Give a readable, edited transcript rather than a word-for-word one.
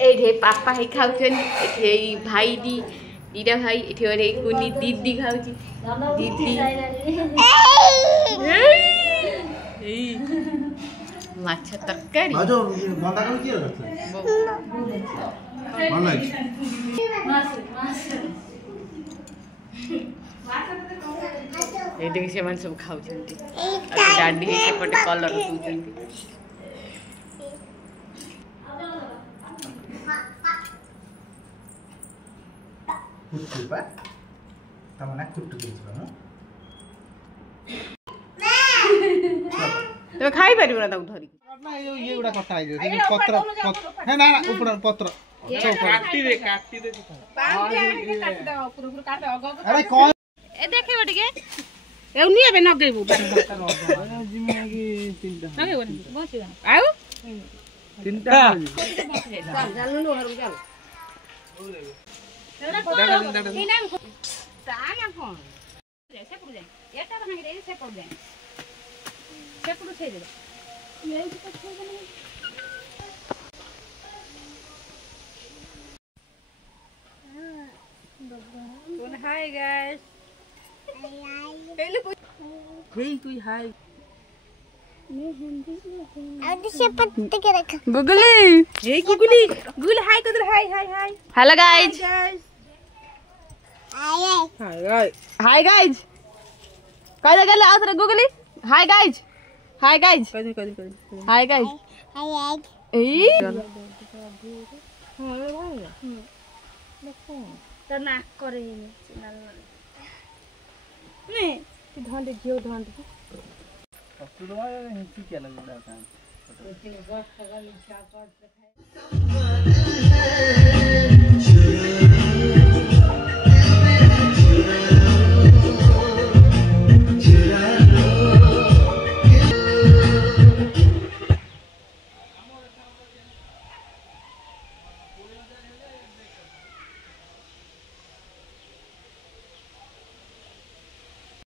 एठे पापा ही खाउछन एठे भाई दी दीदा भाई एठे ओरे कुनी दीदी खाउची दीदी माछ तरकारी आजो बंदा कर किए रखले मन लाइक ए देखि से मन सब खाउछन्ती डाडी से पटे कलर सुचन्ती कुट्टू बा तमना कुट्टू दिन्छ न तो खाई परिबो ना धरी ना यो एगुडा कथा आइयो पत्र ना ना ऊपर पत्र काटी दे पाँच काट दे पुरो पुरो काट अग अरे कोन ए देखिबो टिके एउनी एबे नगेबो जिमा की तीनटा नगेबो बसिबो आउ तीनटा चल नु हरु चल Hi guys. Hey कोई hi. Googly. Hey Googly. Googly hi कदर hi hi hi. Hello guys. Hi guys. Hi guys. कदर गले आसरे Googly. Hi guys. Hi guys. कदर. Hi guys. Hi guys. ए. तो नाक करे नहीं ढंडे घियो ढंडे क्या लग रहा है